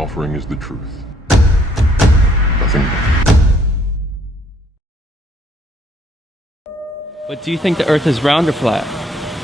offering is the truth. Nothing more. But do you think the Earth is round or flat?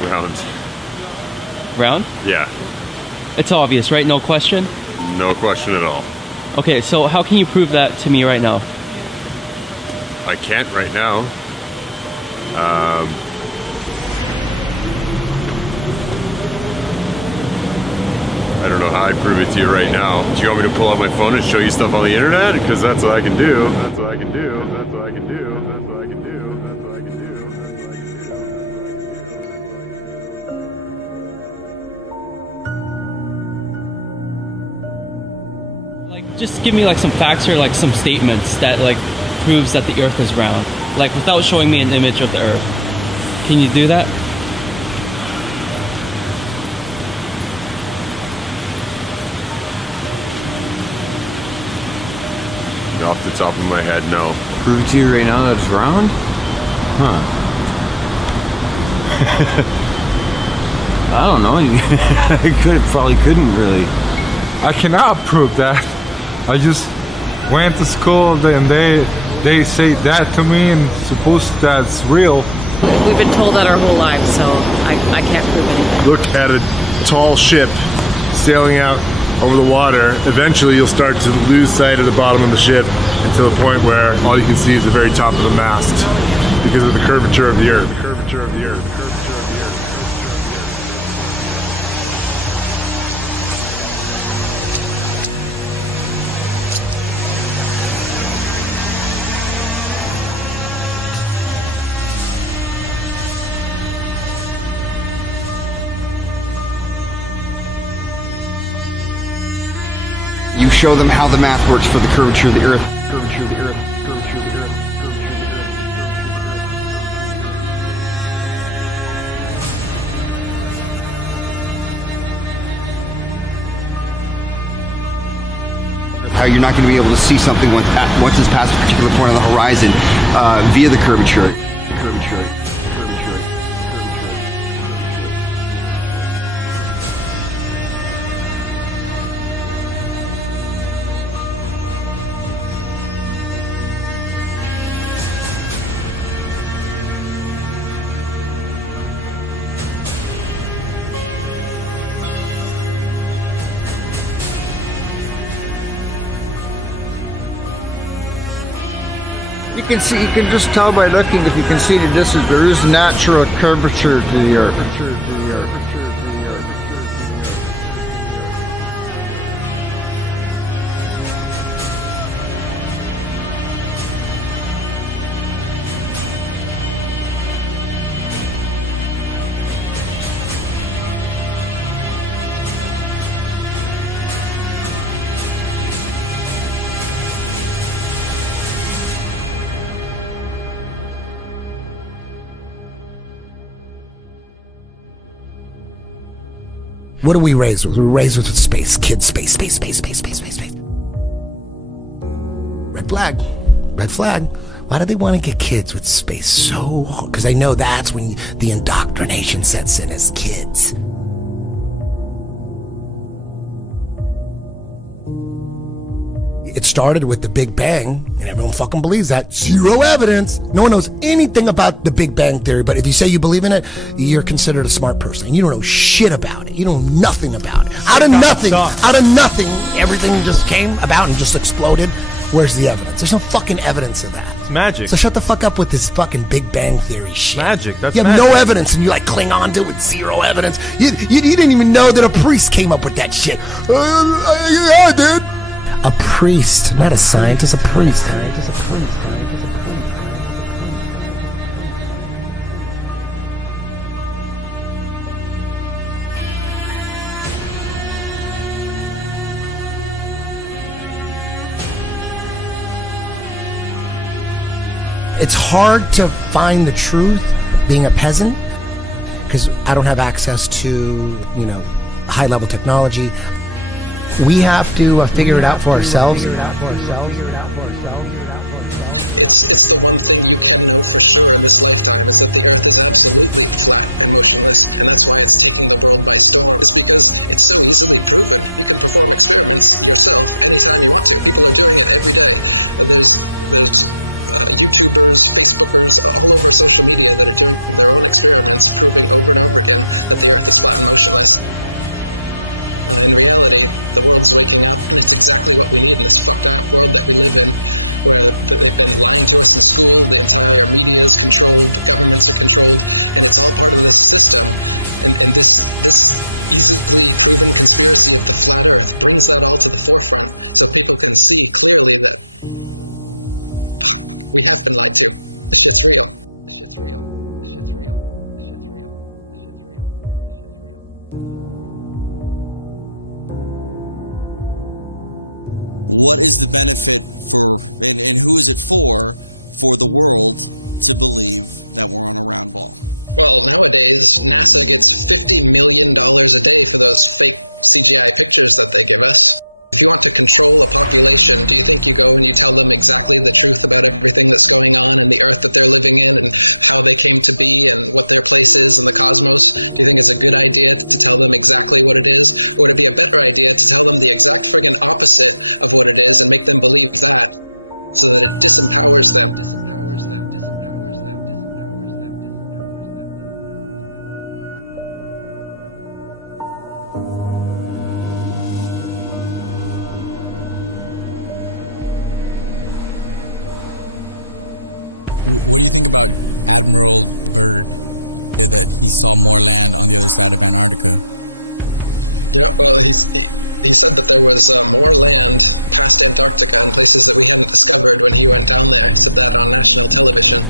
Round. Round? Yeah. It's obvious, right? No question? No question at all. Okay, so how can you prove that to me right now? I can't right now. I don't know how I'd prove it to you right now. Do you want me to pull out my phone and show you stuff on the internet? Because that's what I can do. That's what I can do. That's what I can do. That's what I can do. That's what I can do. That's what I can do. Like, just give me like some facts or like some statements that like proves that the Earth is round. Like without showing me an image of the Earth. Can you do that? Off the top of my head, no. Prove it to you right now that it's round? Huh. I don't know. Probably couldn't really. I cannot prove that. I just went to school and they say that to me and suppose that's real. We've been told that our whole lives, so I can't prove anything. Look at a tall ship sailing out over the water. Eventually you'll start to lose sight of the bottom of the ship until the point where all you can see is the very top of the mast because of the curvature of the earth. The curvature of the earth. The curvature of the earth. You show them how the math works for the curvature of the earth. Curvature of the earth. Curvature of the earth. Curvature of the earth. How you're not going to be able to see something once it's past a particular point on the horizon via the curvature. Curvature. You can just tell by looking if you can see the distance. There is natural curvature to the earth. What are we raised with? We're raised with space. Kids, space. Red flag. Red flag. Why do they want to get kids with space so hard? Because they know that's when the indoctrination sets in as kids. It started with the Big Bang, and everyone fucking believes that. Zero evidence. No one knows anything about the Big Bang Theory, but if you say you believe in it, you're considered a smart person. You don't know shit about it. You know nothing about it. Out of nothing, everything just came about and just exploded. Where's the evidence? There's no fucking evidence of that. It's magic. So shut the fuck up with this fucking Big Bang Theory shit. Magic. That's you have magic. no evidence, and you like cling on to it with zero evidence. You didn't even know that a priest came up with that shit. Yeah, dude. A priest, not a scientist, a priest. It's hard to find the truth being a peasant because I don't have access to, high-level technology. We have to figure it out for ourselves.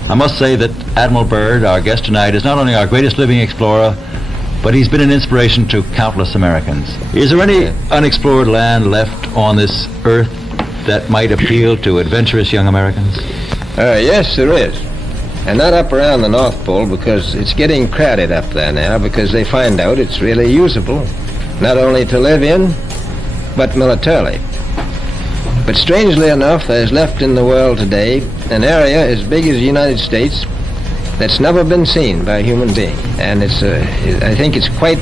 I must say that Admiral Byrd, our guest tonight, is not only our greatest living explorer, but he's been an inspiration to countless Americans. Is there any unexplored land left on this earth that might appeal to adventurous young Americans? Yes, there is. And not up around the North Pole, because it's getting crowded up there now, because they find out it's really usable, not only to live in, but militarily. But strangely enough, there's left in the world today an area as big as the United States that's never been seen by a human being. And I think it's quite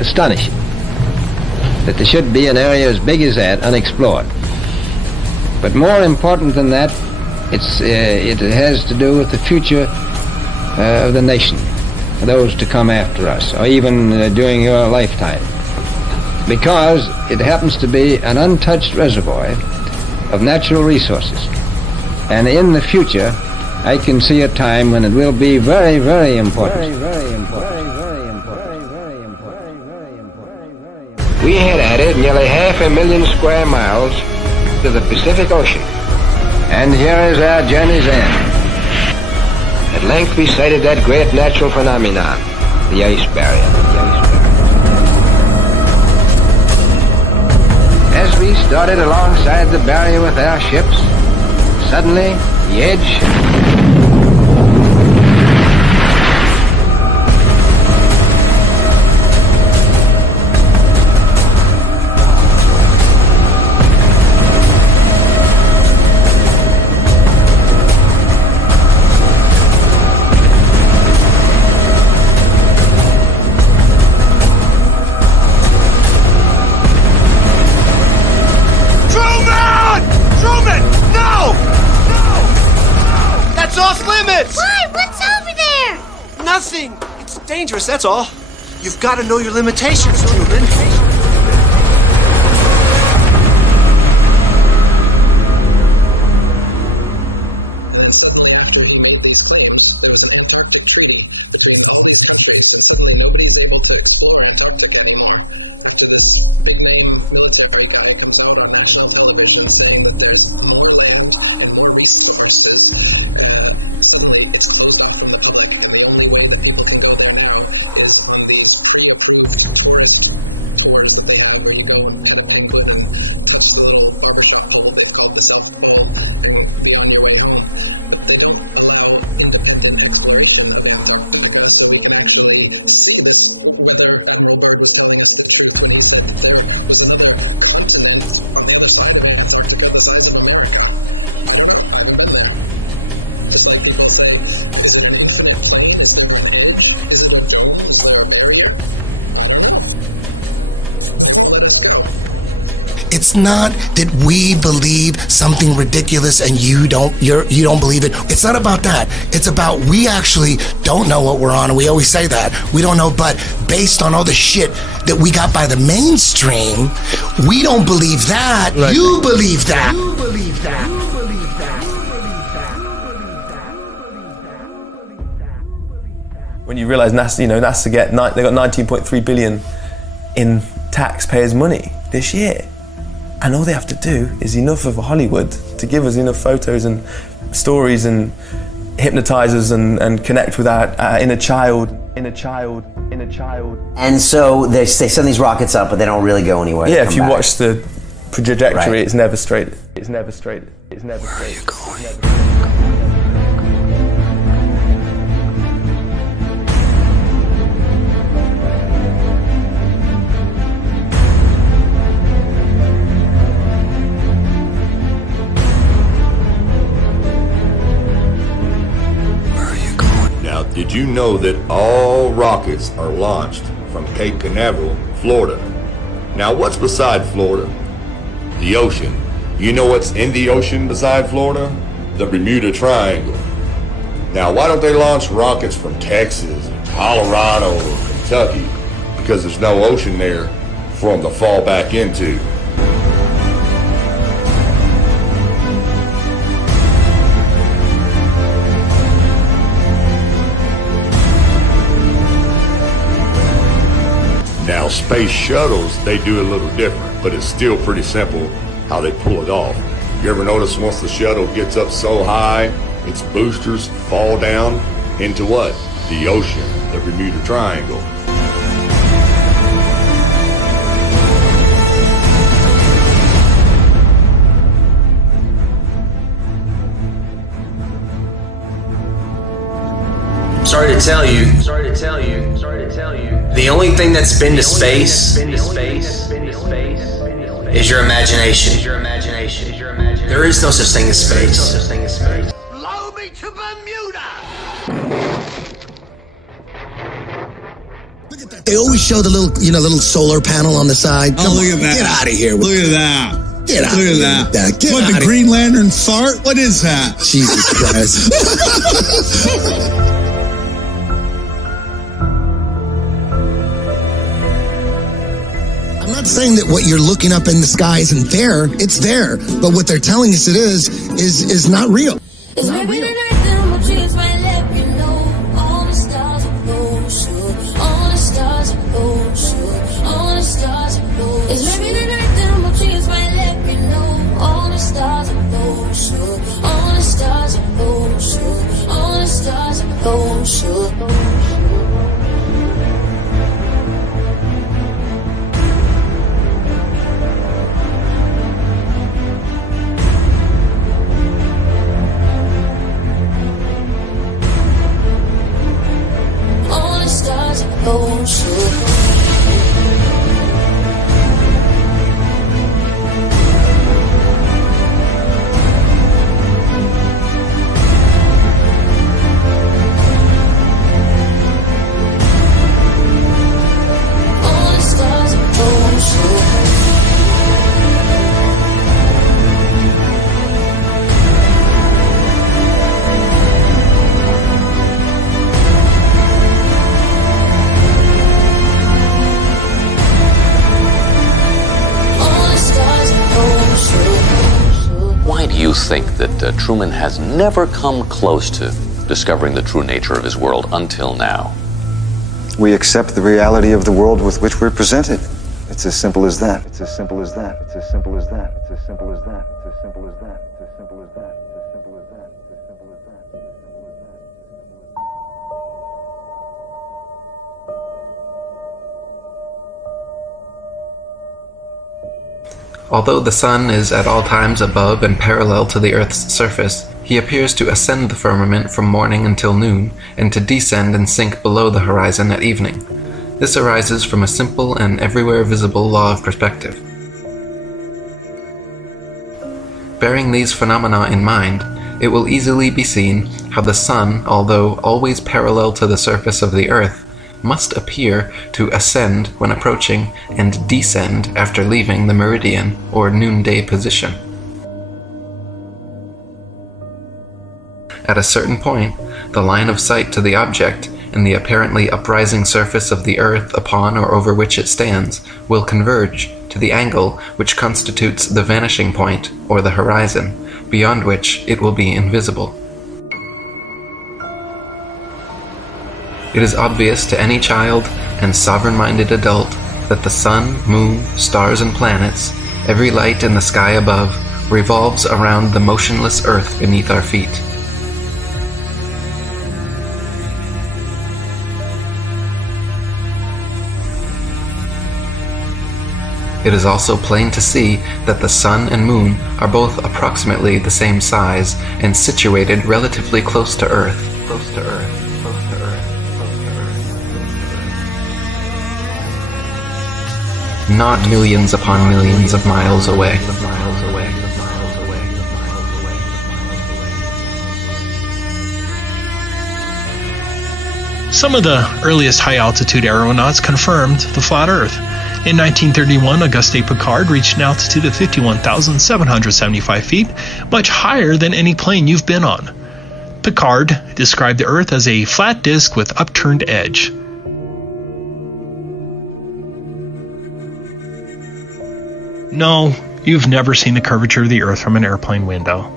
astonishing that there should be an area as big as that unexplored. But more important than that, it has to do with the future of the nation, those to come after us, or even during your lifetime. Because it happens to be an untouched reservoir of natural resources. And in the future, I can see a time when it will be very, very important. We had added nearly 500,000 square miles to the Pacific Ocean. And here is our journey's end. At length we sighted that great natural phenomenon, the ice barrier. As we started alongside the barrier with our ships, suddenly the edge dangerous, that's all. You've got to know your limitations, Truman. It's not that we believe something ridiculous and you don't believe it. It's not about that. It's about we actually don't know what we're on, and we always say that. We don't know, but based on all the shit that we got by the mainstream, we don't believe that. Right. You believe that. You believe that. You believe that. When you realize NASA, NASA they got 19.3 billion in taxpayers' money this year. And all they have to do is enough of Hollywood to give us enough photos and stories and hypnotize us and connect with our inner child. And so they send these rockets up, but they don't really go anywhere. Yeah, if you watch the trajectory, right. It's never straight. It's never straight. It's never straight. Where are you going? you know that all rockets are launched from Cape Canaveral, Florida? Now, what's beside Florida? The ocean. You know what's in the ocean beside Florida? The Bermuda Triangle. Now, why don't they launch rockets from Texas, or Colorado, or Kentucky? Because there's no ocean there for them to fall back into. Now, space shuttles, they do a little different, but it's still pretty simple how they pull it off. You ever notice once the shuttle gets up so high, its boosters fall down into what? The ocean, the Bermuda Triangle. Sorry to tell you, the only thing that's been to space is your imagination. There is no such thing as space. Blow me to Bermuda! They always show the little solar panel on the side. Oh, look at that. Get out of here. Look at that. Get out Look of at here. that. What, the Green Lantern fart? What is that? Jesus Christ. I'm not saying that what you're looking up in the sky isn't there. It's there. But what they're telling us it is not real. It's not real. All the stars are gold, sure. All the stars are gold, sure. All the stars are gold. It's living in earth and my dreams might let me know. All the stars are gold, sure. All the stars are gold, sure. All the stars are gold, sure. All the stars are gold, sure. Why do you think that Truman has never come close to discovering the true nature of his world until now? We accept the reality of the world with which we're presented. It's as simple as that. It's as simple as that. It's as simple as that. It's as simple as that. It's as simple as that. It's as simple as that. It's as simple as that. It's as simple as that. It's as simple as that. Although the sun is at all times above and parallel to the Earth's surface, he appears to ascend the firmament from morning until noon, and to descend and sink below the horizon at evening. This arises from a simple and everywhere visible law of perspective. Bearing these phenomena in mind, it will easily be seen how the sun, although always parallel to the surface of the Earth, must appear to ascend when approaching and descend after leaving the meridian or noonday position. At a certain point, the line of sight to the object and the apparently uprising surface of the Earth upon or over which it stands will converge to the angle which constitutes the vanishing point or the horizon, beyond which it will be invisible. It is obvious to any child and sovereign-minded adult that the sun, moon, stars, and planets, every light in the sky above, revolves around the motionless earth beneath our feet. It is also plain to see that the sun and moon are both approximately the same size and situated relatively close to Earth. Not millions upon millions of miles away. Some of the earliest high-altitude aeronauts confirmed the flat Earth. In 1931, Auguste Piccard reached an altitude of 51,775 feet, much higher than any plane you've been on. Piccard described the Earth as a flat disk with upturned edge. No, you've never seen the curvature of the Earth from an airplane window.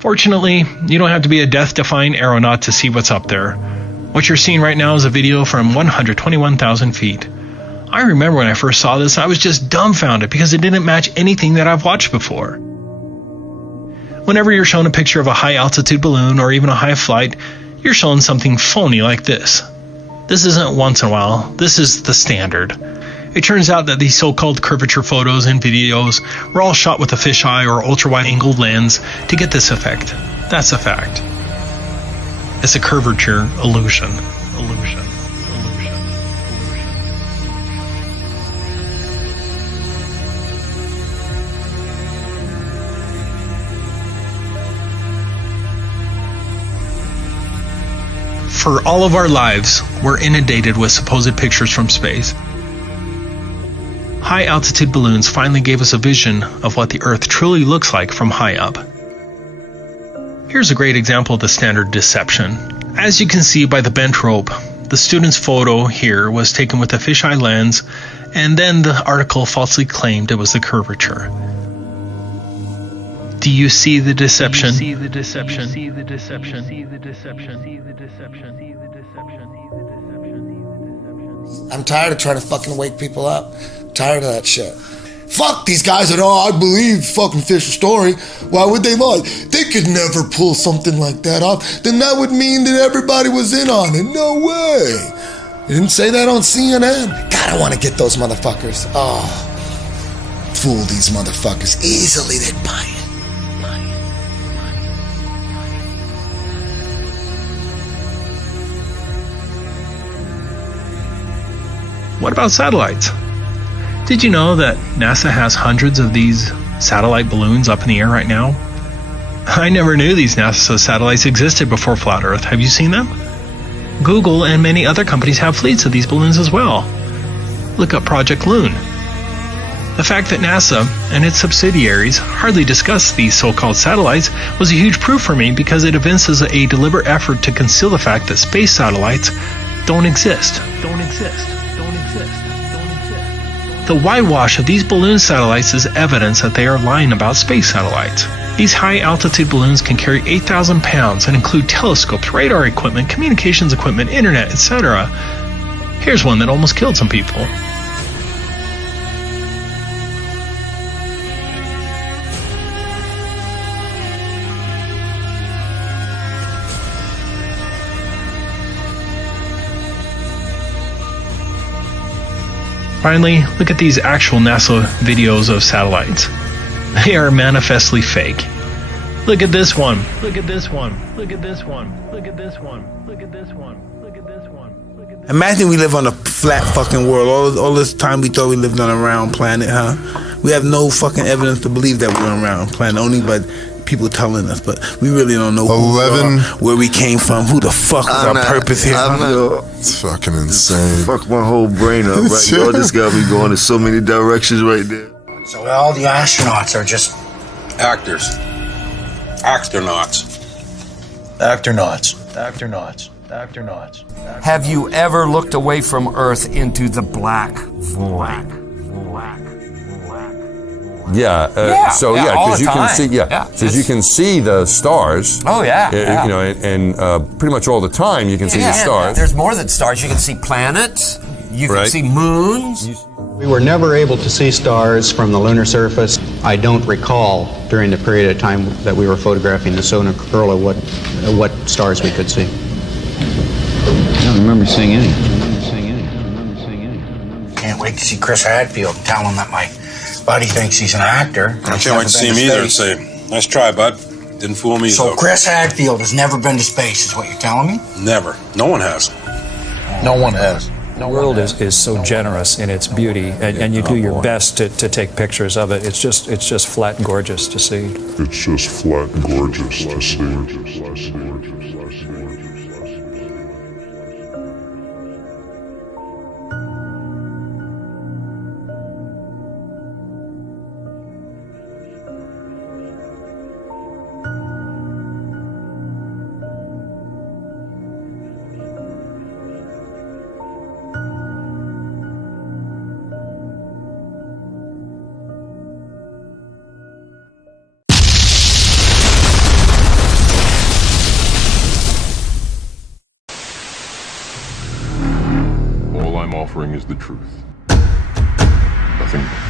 Fortunately, you don't have to be a death-defying aeronaut to see what's up there. What you're seeing right now is a video from 121,000 feet. I remember when I first saw this, I was just dumbfounded because it didn't match anything that I've watched before. Whenever you're shown a picture of a high-altitude balloon or even a high flight, you're shown something phony like this. This isn't once in a while, this is the standard. It turns out that these so-called curvature photos and videos were all shot with a fisheye or ultra-wide-angled lens to get this effect. That's a fact. It's a curvature illusion. For all of our lives, we're inundated with supposed pictures from space. High-altitude balloons finally gave us a vision of what the Earth truly looks like from high up. Here's a great example of the standard deception. As you can see by the bent rope, the student's photo here was taken with a fisheye lens, and then the article falsely claimed it was the curvature. Do you see the deception? See the deception. See the deception. See the deception. See the deception. See the deception. I'm tired of trying to fucking wake people up. I'm tired of that shit. Fuck these guys that, I believe fucking Fisher's story. Why would they lie? They could never pull something like that off. Then that would mean that everybody was in on it. No way. You didn't say that on CNN. God, I want to get those motherfuckers. Oh, fool these motherfuckers. Easily they'd buy it. What about satellites? Did you know that NASA has hundreds of these satellite balloons up in the air right now? I never knew these NASA satellites existed before Flat Earth. Have you seen them? Google and many other companies have fleets of these balloons as well. Look up Project Loon. The fact that NASA and its subsidiaries hardly discuss these so-called satellites was a huge proof for me because it evinces a deliberate effort to conceal the fact that space satellites don't exist. The whitewash of these balloon satellites is evidence that they are lying about space satellites. These high-altitude balloons can carry 8,000 pounds and include telescopes, radar equipment, communications equipment, internet, etc. Here's one that almost killed some people. Finally, look at these actual NASA videos of satellites. They are manifestly fake. Look at this one. Look at this one. Look at this one. Look at this one. Look at this one. Look at this one. Imagine we live on a flat fucking world. All this time we thought we lived on a round planet, huh? We have no fucking evidence to believe that we're on a round planet, only by people telling us, but we really don't know who we are, where we came from, who the fuck is our purpose here. It's fucking insane. Fuck my whole brain up, right? Y'all just got me going in so many directions right there. So all the astronauts are just actors. Actronauts. Actronauts. Have you ever looked away from Earth into the black void? Because you can see, because you can see the stars. Oh yeah, you know, and pretty much all the time you can see the stars. There's more than stars. You can see planets. You can see moons. We were never able to see stars from the lunar surface. I don't recall during the period of time that we were photographing the solar corona what stars we could see. I don't remember seeing any. Can't wait to see Chris Hadfield and tell him that my buddy thinks he's an actor. I can't wait to see him either and say, nice try, bud. Didn't fool me, So though. Chris Hadfield has never been to space, is what you're telling me? Never. No one has. No one has. The world is so generous in its beauty, and you do your best to take pictures of it. It's just flat and gorgeous to see. It's just flat and gorgeous to see. All I'm offering is the truth. Nothing more.